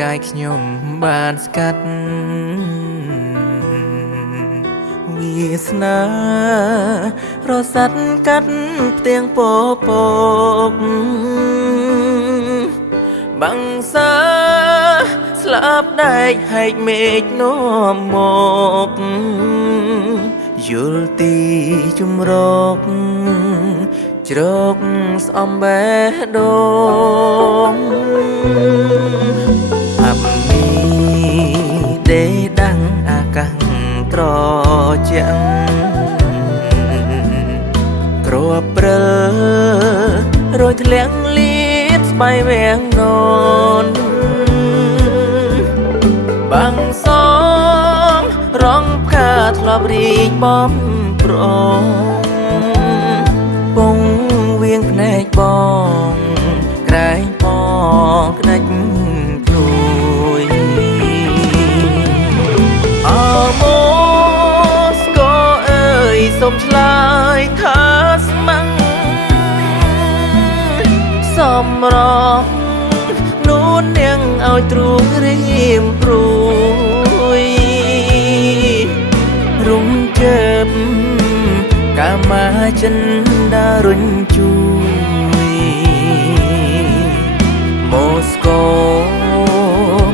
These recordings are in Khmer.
កាយខ្ញុំបានស្កាត់វាសនារសាត់កាត់ផ្ទាំងពពកបាំងសាស្លាប់ដែកហែកមេឃនាំមកយល់ទីជំរកជ្រកស្អំបេះដូងអាប់មីដេដាំងអាកាំងត្រជាក់គ្រាប់ព្រិលរយធ្លាក់លៀតស្បៃវាំងននបាំងសងរងផ្កាធ្លាប់រីកបំប្រងពងវៀងភ្នែកបងក្រែងផងក្និចព្រួយអម៉ូស្គរអើយសូមឆ្លើយថាស្ម័ងសំរងនួននាងឲ្យទ្រូងរៀមព្រួយរុំជើបកាមាចិនដារុញជួយម៉ូស្គូ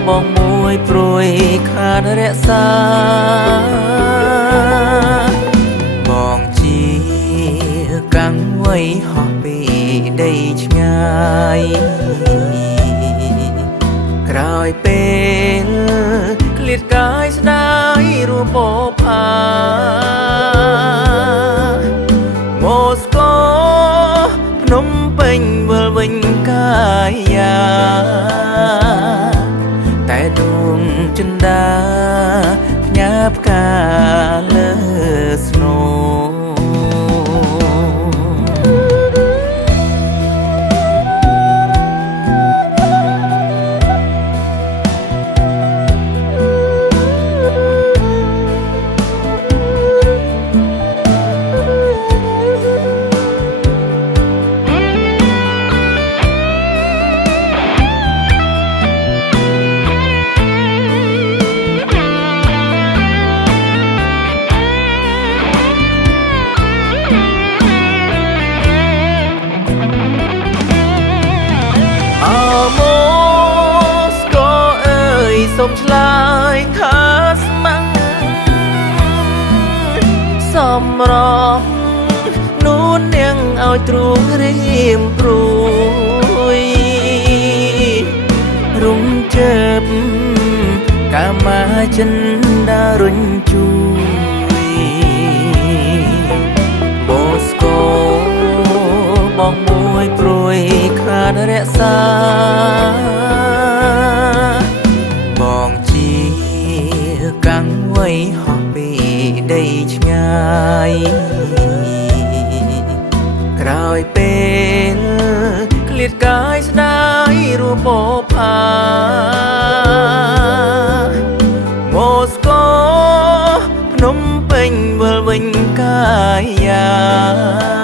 បងមួយព្រួយខាតរក្សាបងជាកាំងវៃហោះពីដីឆ្ងាយក្រោយពេលឃ្លាតកាយស្ដាយរួមបផាម៉ូស្គូភ្នំពេញវិលវិញកាយាតែដួងចិន្តាផ្ញើផ្កាលើស្នូសូមឆ្លើយថាស្ម័ងសំរងនួននាងឲ្យទ្រូងរៀមព្រួយរុំជើបកាមាចិនដារុញជួយម៉ូស្គូបងមួយព្រួយខាតរក្សាបងជាកាំងវៃហោះពីដីឆ្ងាយក្រោយពេលឃ្លាតកាយស្ដាយរួមបផាម៉ូស្គូភ្នំពេញវិលវិញកាយា